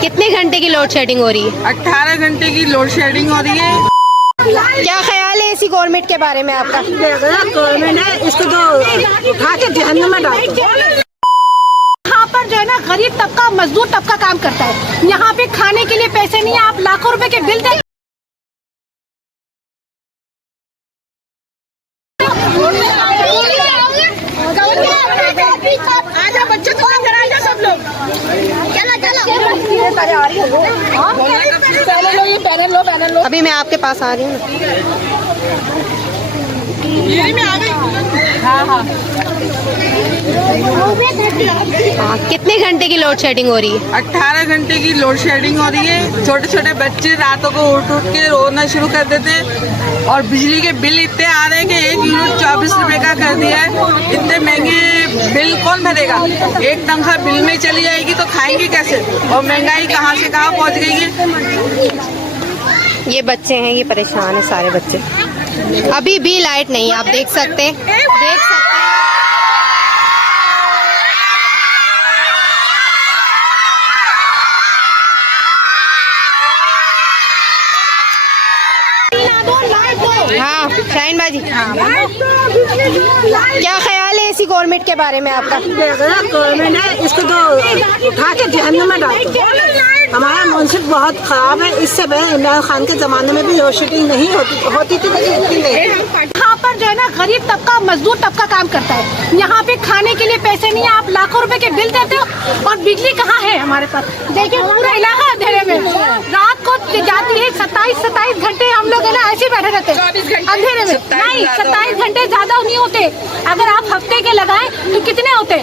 कितने घंटे की लोड शेडिंग हो रही है? 18 घंटे की लोड शेडिंग हो रही है। क्या ख्याल है इसी गवर्नमेंट के बारे में आपका? गवर्नमेंट है, इसको तो उठा के जहन्नुम में डाल दो। यहाँ पर जो है ना गरीब तबका, मजदूर तबका काम करता है। यहाँ पे खाने के लिए पैसे नहीं है, आप लाखों रुपए के बिल दे। आजा बच्चे तो अंदर आजा सब लोग। पहले लो। अभी मैं आपके पास आ रही हूँ। हाँ, कितने घंटे की लोड शेडिंग हो रही है? 18 घंटे की लोड शेडिंग हो रही है। छोटे छोटे बच्चे रातों को उठ के रोना शुरू कर देते हैं और बिजली के बिल इतने आ रहे हैं कि 1 यूनिट 24 रुपए का कर दिया है। इतने महंगे बिल कौन भरेगा? एक तनख्वाह बिल में चली जाएगी तो खाएंगे कैसे? और महंगाई कहाँ से कहाँ पहुँच गई है। ये बच्चे हैं, ये परेशान है सारे बच्चे। अभी भी लाइट नहीं है, आप देख सकते हैं। हाँ शाहीन बाजी, क्या ख्याल है इसी गवर्नमेंट के बारे में आपका? गवर्नमेंट है, इसको तो उठा के जहन्नुम में डाल दो। हमारा मुंसिफ बहुत खराब है। इससे इमरान खान के जमाने में भी लोड शेडिंग नहीं होती थी यहाँ पर जो है ना गरीब तबका, मजदूर तबका काम करता है। यहाँ पे खाने के लिए पैसे नहीं है, आप लाखों रुपए के बिल देते हो और बिजली कहाँ है हमारे पास? देखिए पूरा इलाका अंधेरे में। रात को जाती है 27 घंटे हम लोग है ना ऐसे बैठे रहते हैं अंधेरे में। नहीं, 27 घंटे ज्यादा नहीं होते। अगर आप हफ्ते के लगाए तो कितने होते?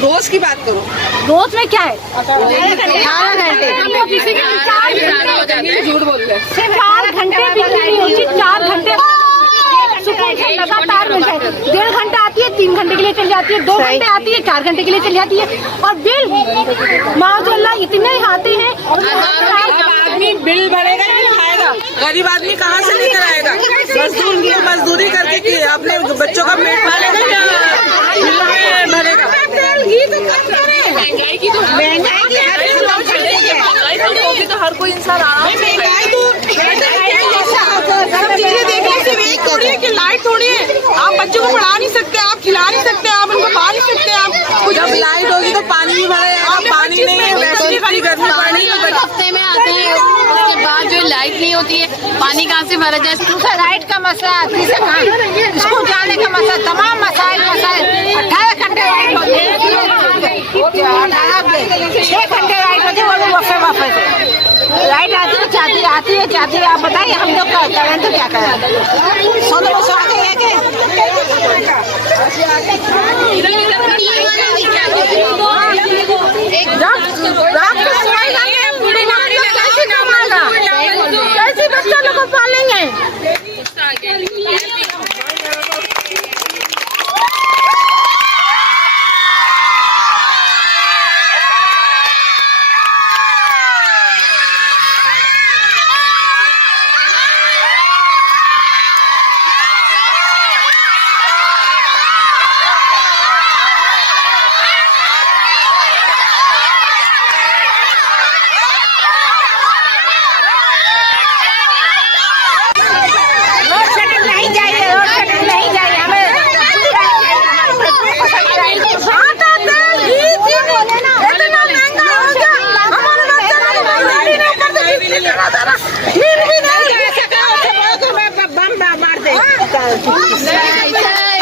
रोज की बात करो। रोज में क्या है? 18 घंटे। झूठ बोलते हैं। 4 घंटे बिजली नहीं होती, 4 घंटे लगातार मिलता है। 1.5 घंटा आती है, 3 घंटे के लिए चली जाती है, 2 घंटे आती है, 4 घंटे के लिए चली जाती है। और बिल माशाअल्लाह इतने आते हैं। आदमी बिल भरेगा नहीं खाएगा। गरीब आदमी कहाँ से लेकर आएगा? मजदूरी करके अपने बच्चों का पेट पालेगा या बिल भरेगा? महंगाई की तो हर कोई इंसान सब चीजें देखने से एक थोड़ी है कि लाइट थोड़ी है। आप बच्चों को पढ़ा नहीं सकते, आप खिला नहीं सकते, आप उनको पा नहीं सकते। आप जब लाइट होगी तो पानी भी भरेगा। पानी नहीं है, वैसे ही गर्मी पानी हफ्ते में आते हैं, उसके बाद जो लाइट नहीं होती है, पानी कहाँ से भरा जाए? दूसरा लाइट का मसला, तीसरा स्कूल जाने का मसला, तमाम मसाइल 18 घंटे लाइट होती है, 6 घंटे लाइट होती है। वो वफे से लाइट आती है, जाती है। आप बताइए हम लोग करें तो क्या करें? सोने में सो के लेके कैसे बच्चों लोग को पालेंगे?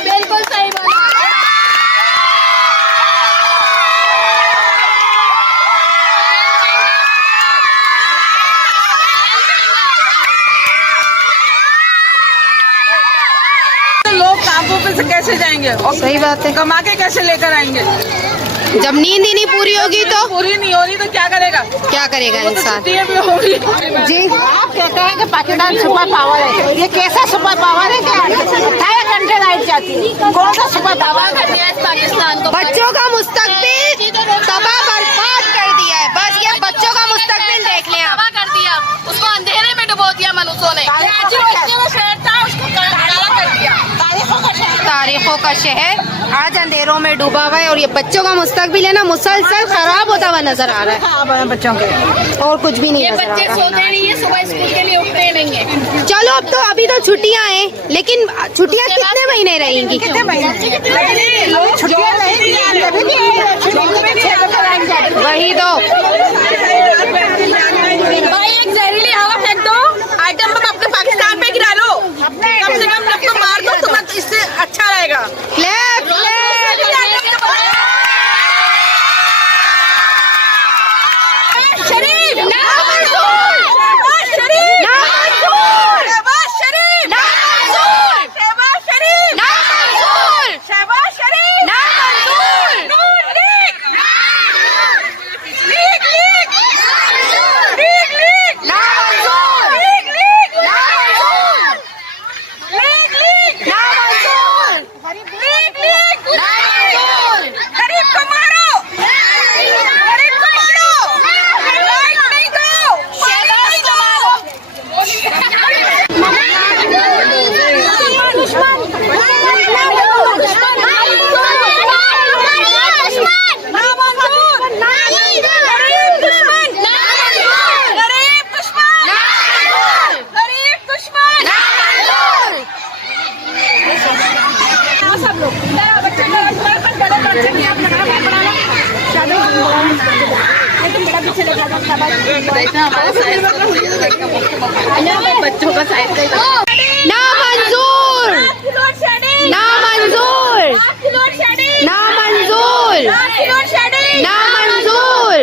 बिल्कुल सही बात। लोग कामों पे से कैसे जाएंगे और सही बात है। कमा के कैसे लेकर आएंगे? जब नींद ही नहीं पूरी होगी तो पूरी नहीं हो रही तो क्या करेगा? क्या करेगा इंसान? छुट्टियां भी होगी। जी आप कहते हैं कि पाकिस्तान सुपर पावर है, ये कैसा सुपर पावर है? क्या 18 घंटे लाइट जाती है? कौन सा सुपर पावर कर दिया इस पाकिस्तान को? बच्चों का मुस्तकबिल तबाह बर्बाद कर दिया है। बस ये बच्चों का मुस्तकबिल देख लें आप। तबाह कर दिया, उसको अंधेरे में डुबो दिया मनुष्यों ने। जो शहर था उसको काला कर दिया। तारीखों का शहर आज अंधेरों में डूबा हुआ है और ये बच्चों का मुस्तकबिल है ना मुसलसल खराब होता हुआ नजर आ रहा है। अब बच्चों के और कुछ भी नहीं ये नजर आ बच्चे रहा। सोते नहीं है, सुबह स्कूल के लिए उठते नहीं है। चलो अब तो अभी तो छुट्टियां हैं, लेकिन छुट्टियां कितने महीने रहेंगी? छुट्टियां वही तो। भाई एक जहरीली हवा फेंक दो, आइटम बम अपने पाकिस्तान पे गिरा लो, कम से कम सबको मार दो, तुम्हें इससे अच्छा रहेगा। Clap clap. शरीफ ना मंजूर। शहबाज शरीफ ना मंजूर। शहबाज शरीफ ना मंजूर। शहबाज शरीफ ना मंजूर। शहबाज शरीफ ना मंजूर। Noon league league league league league ना मंजूर। लीग लीग ना मंजूर। लीग लीग ना मंजूर। लीग लीग ना मंजूर। गरीब को मारो, गरीब को पकड़ो, लाइट नहीं दो, शहबाज को मारो। बच्चों का साइड ना मंजूर। ना मंजूर। ना मंजूर। ना मंजूर।